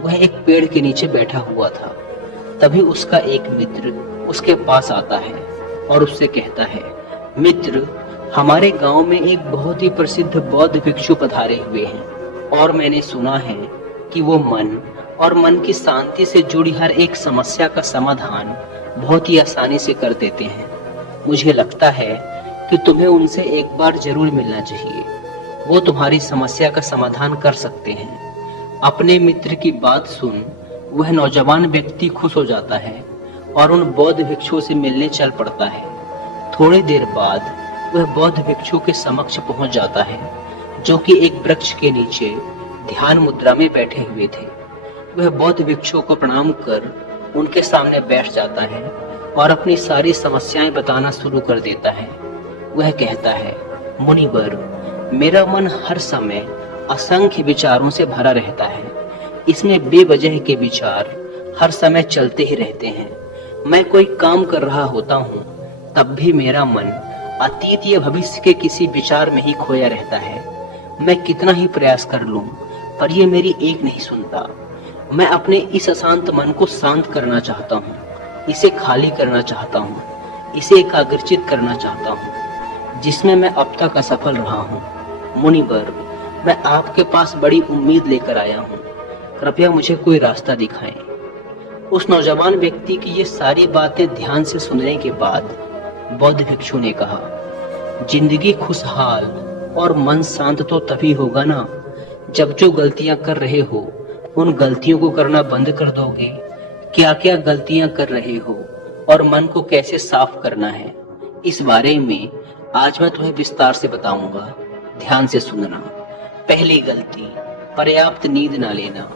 वह एक पेड़ के नीचे बैठा हुआ था। तभी उसका एक मित्र उसके पास आता है और उससे कहता है, मित्र, हमारे गांव में एक बहुत ही प्रसिद्ध बौद्ध भिक्षु पधारे हुए हैं और मैंने सुना है कि वो मन और मन की शांति से जुड़ी हर एक समस्या का समाधान बहुत ही आसानी से कर देते हैं। मुझे लगता है कि तुम्हें उनसे एक बार जरूर मिलना चाहिए। वो तुम्हारी समस्या का समाधान कर सकते हैं। अपने मित्र की बात सुन वह नौजवान व्यक्ति खुश हो जाता है और उन बौद्ध भिक्षुओं से मिलने चल पड़ता है। थोड़ी देर बाद वह बौद्ध भिक्षु के समक्ष पहुंच जाता है, जो कि एक वृक्ष के नीचे ध्यान मुद्रा में बैठे हुए थे। वह बौद्ध भिक्षु को प्रणाम कर उनके सामने बैठ जाता है और अपनी सारी समस्याएं बताना शुरू कर देता है। वह कहता है, मुनिवर, मेरा मन हर समय असंख्य विचारों से भरा रहता है। इसमें बेवजह के विचार हर समय चलते ही रहते हैं। मैं कोई काम कर रहा होता हूँ, तब भी मेरा मन अतीत या भविष्य के किसी विचार में ही खोया रहता है। मैं कितना ही प्रयास कर लूं, पर यह मेरी एक नहीं सुनता। मैं अपने इस अशांत मन को शांत करना चाहता हूँ, इसे खाली करना चाहता हूँ, इसे एकाग्रचित करना चाहता हूँ, जिसमें मैं अब तक असफल रहा हूँ। मुनिवर, मैं आपके पास बड़ी उम्मीद लेकर आया हूँ। कृपया मुझे कोई रास्ता दिखाएं। उस नौजवान व्यक्ति की ये सारी बातें ध्यान से सुनने के बाद बौद्ध भिक्षु ने कहा, जिंदगी खुशहाल और मन शांत तो तभी होगा ना, जब जो गलतियां कर रहे हो उन गलतियों को करना बंद कर दोगे। क्या क्या गलतियां कर रहे हो और मन को कैसे साफ करना है, इस बारे में आज मैं तुम्हें विस्तार से बताऊंगा। ध्यान से सुनना। पहली गलती, पर्याप्त नींद ना लेना।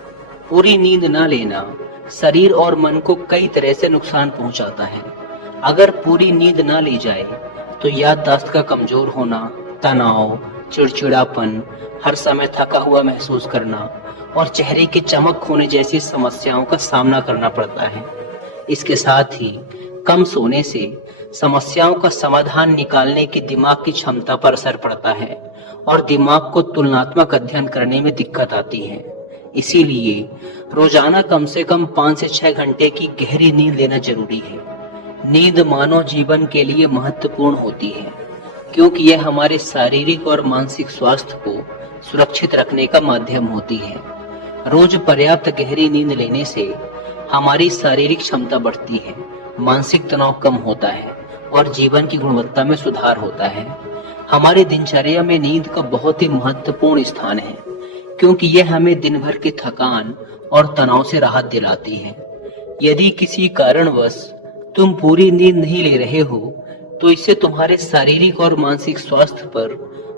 पूरी नींद ना लेना शरीर और मन को कई तरह से नुकसान पहुंचाता है। अगर पूरी नींद ना ली जाए तो याददाश्त का कमजोर होना, तनाव, चिड़चिड़ापन, हर समय थका हुआ महसूस करना और चेहरे की चमक खोने जैसी समस्याओं का सामना करना पड़ता है। इसके साथ ही कम सोने से समस्याओं का समाधान निकालने की दिमाग की क्षमता पर असर पड़ता है और दिमाग को तुलनात्मक अध्ययन करने में दिक्कत आती है। इसीलिए रोजाना कम से कम 5 से 6 घंटे की गहरी नींद लेना जरूरी है। नींद मानव जीवन के लिए महत्वपूर्ण होती है, क्योंकि यह हमारे शारीरिक और मानसिक स्वास्थ्य को सुरक्षित रखने का माध्यम होती है। रोज पर्याप्त गहरी नींद लेने से हमारी शारीरिक क्षमता बढ़ती है, मानसिक तनाव कम होता है और जीवन की गुणवत्ता में सुधार होता है। हमारी दिनचर्या में नींद का बहुत ही महत्वपूर्ण स्थान है, क्योंकि यह हमें दिन भर की थकान और तनाव से राहत दिलाती है। यदि किसी कारणवश तुम पूरी नींद नहीं ले रहे हो, तो इससे तुम्हारे शारीरिक और मानसिक स्वास्थ्य पर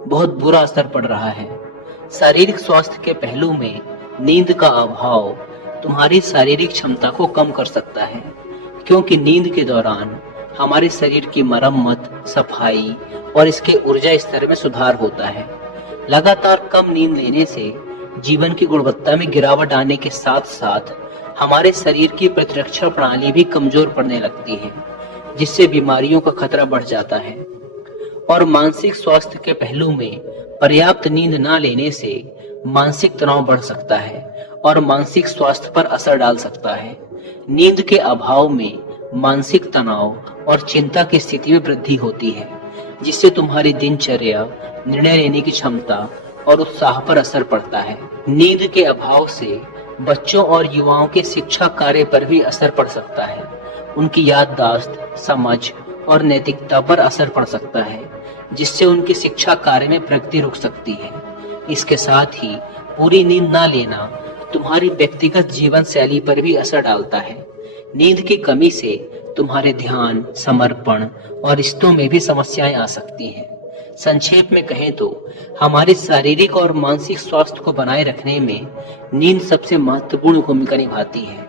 बहुत बुरा असर पड़ रहा है। शारीरिक स्वास्थ्य के पहलू में नींद का अभाव तुम्हारी शारीरिक क्षमता को कम कर सकता है, क्योंकि नींद के दौरान हमारे शरीर की मरम्मत, सफाई और इसके ऊर्जा स्तर में सुधार होता है। लगातार कम नींद लेने से जीवन की गुणवत्ता में गिरावट आने के साथ साथ हमारे शरीर की प्रतिरक्षा प्रणाली भी कमजोर पड़ने लगती है, जिससे बीमारियों का खतरा बढ़ जाता है। और मानसिक स्वास्थ्य के पहलू में पर्याप्त नींद ना लेने से मानसिक तनाव बढ़ सकता है और मानसिक स्वास्थ्य पर असर डाल सकता है। नींद के अभाव में मानसिक तनाव और चिंता की स्थिति में वृद्धि होती है, जिससे तुम्हारी दिनचर्या, निर्णय लेने की क्षमता और उत्साह पर असर पड़ता है। नींद के अभाव से बच्चों और युवाओं के शिक्षा कार्य पर भी असर पड़ सकता है। उनकी याददाश्त, समझ और नैतिकता पर असर पड़ सकता है, जिससे उनकी शिक्षा कार्य में प्रगति रुक सकती है। इसके साथ ही पूरी नींद ना लेना तुम्हारी व्यक्तिगत जीवन शैली पर भी असर डालता है। नींद की कमी से तुम्हारे ध्यान, समर्पण और रिश्तों में भी समस्याएं आ सकती हैं। संक्षेप में कहें तो हमारे शारीरिक और मानसिक स्वास्थ्य को बनाए रखने में नींद सबसे महत्वपूर्ण भूमिका निभाती है।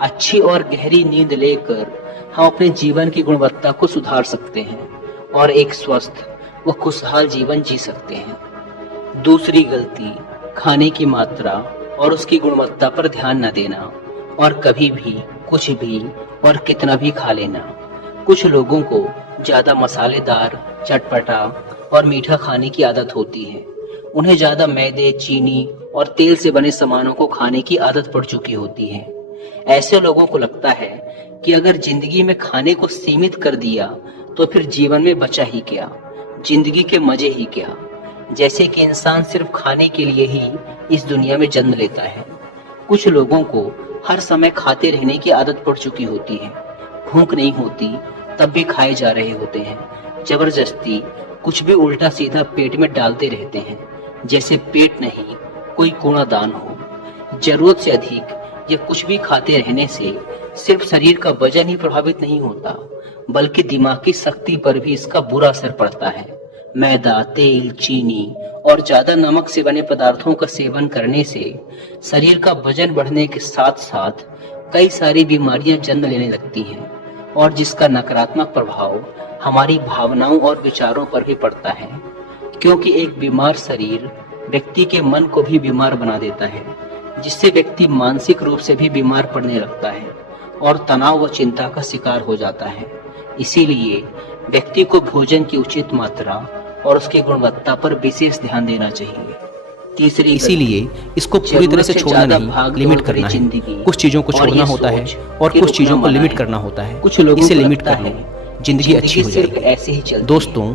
अच्छी और गहरी नींद लेकर हम अपने जीवन की गुणवत्ता को सुधार सकते हैं और एक स्वस्थ व खुशहाल जीवन जी सकते हैं। दूसरी गलती, खाने की मात्रा और उसकी गुणवत्ता पर ध्यान न देना और कभी भी कुछ भी और कितना भी खा लेना। कुछ लोगों को ज्यादा मसालेदार, चटपटा और मीठा खाने की आदत होती है। उन्हें ज्यादा मैदे, चीनी और तेल से बने सामानों को खाने की आदत पड़ चुकी होती है। ऐसे लोगों को लगता है कि अगर जिंदगी में खाने को सीमित कर दिया तो फिर जीवन में बचा ही क्या, जिंदगी के मजे ही क्या। जैसे कि इंसान सिर्फ खाने के लिए ही इस दुनिया में जन्म लेता है। कुछ लोगों को हर समय खाते रहने की आदत पड़ चुकी होती है। भूख नहीं होती तब भी खाए जा रहे होते हैं। जबरदस्ती कुछ भी उल्टा सीधा पेट में डालते रहते हैं, जैसे पेट नहीं कोई कूड़ादान हो। जरूरत से अधिक या कुछ भी खाते रहने से सिर्फ शरीर का वजन ही प्रभावित नहीं होता, बल्कि दिमाग की शक्ति पर भी इसका बुरा असर पड़ता है। मैदा, तेल, चीनी और ज्यादा नमक से बने पदार्थों का सेवन करने से शरीर का वजन बढ़ने के साथ साथ कई सारी बीमारियां जन्म लेने लगती हैं, और जिसका नकारात्मक प्रभाव हमारी भावनाओं और विचारों पर भी पड़ता है, क्योंकि एक बीमार शरीर व्यक्ति के मन को भी बीमार बना देता है, जिससे व्यक्ति मानसिक रूप से भी बीमार पड़ने लगता है और तनाव व चिंता का शिकार हो जाता है। इसीलिए व्यक्ति को भोजन की उचित मात्रा और उसकी गुणवत्ता पर विशेष ध्यान देना चाहिए। तीसरी, इसीलिए इसको पूरी तरह से छोड़ना नहीं, लिमिट करना है। कुछ चीजों को छोड़ना होता है और कुछ चीजों को लिमिट करना होता है। कुछ लोगों इसे को लिमिट लगता कर लो, है जिंदगी अच्छी हो सिर्फ जाएगी। ऐसे ही चलती है। दोस्तों,